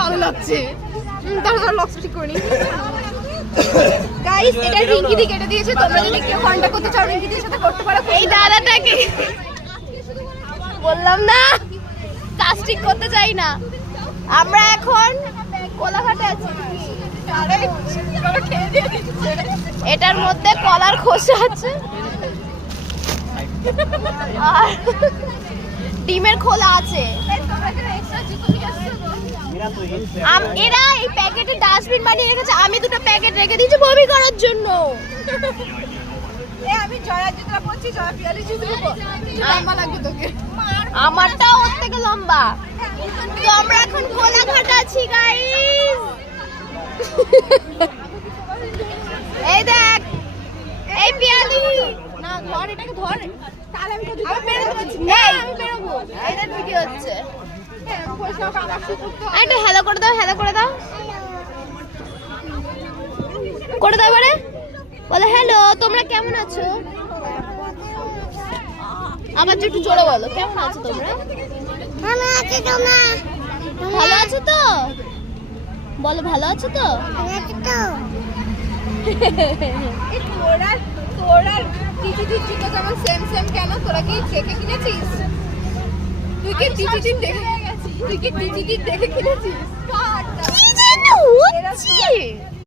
ভালো লাগছে। তাহলে লক্স ঠিক করে নি। গাইস এটা রিঙ্কি দি কেটে দিয়েছে, তোমরা যদি কেউ কন্টাক্ট করতে চাও রিঙ্কি দির সাথে করতে পারো। এই দাদাটাকে বললাম না প্লাস্টিক করতে চাই না। আমরা এখন কোলাঘাটে আছি। এটার মধ্যে কলার খোসা আছে আর ডিমের খোলা আছে। এরা এই প্যাকেটে ডাস্টবিন বানিয়ে রেখেছে, আমি দুটো প্যাকেট রেখে দিয়েছি বমি করার জন্য। আমি জয়া জুতা পরছি, জয়া পিয়ালি জুতা লম্বা লাগবে তোকে। আমারটা ওর থেকে লম্বা। তো আমরা এখন কোলাঘাট আছি গাইস। এই দেখ এই পিয়ালি না ধর, এটাকে ধর। তাহলে আমি বেরোতে পারছি না, আমি বেরোবো। এটার ভিডিও হচ্ছে। একটা হ্যালো করে দাও, হ্যালো করে দাও, করে দাও। এবারে বলো হ্যালো, তোমরা কেমন আছো? আমার একটু জোরে বলো, কেমন আছো তোমরা? ভালো আছি তোমরা? ভালো আছো তো? বলো ভালো আছো তো? তোরা টিটিটির জুতো যেমন সেম সেম কেন? তোরা কি দেখে কিনেছিস? তুই কি টিটিটির দেখে গেছিস? তুই কি টিটিটির দেখে কিনেছিস? কি যেন হচ্ছে?